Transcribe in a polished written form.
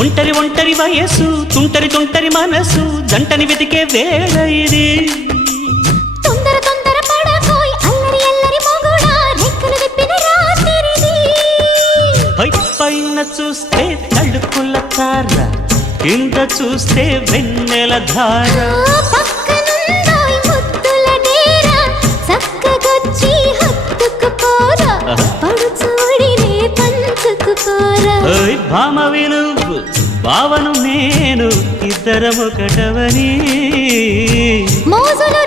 ఒంటరి ఒంటరి వయసు తుంటరి తుంటరి మనసు జంటని వెతికే వేళ ఇది తొందర తొందర పడకోయ్ అల్లరి అల్లరి మొగుడా రెక్కలు విప్పిన రాత్రిది పైన చూస్తే తడుకుల తార కింద చూస్తే వెన్నెల ధార పక్కనుందోయ్ ముద్దుల డేరా చక్కగొచ్చి హత్తుకుపోరా పడుచూడినే పంచుకుపోరా భామవి నువ్వు భావను నేను ఇద్దరము ఒకటవని మోజులు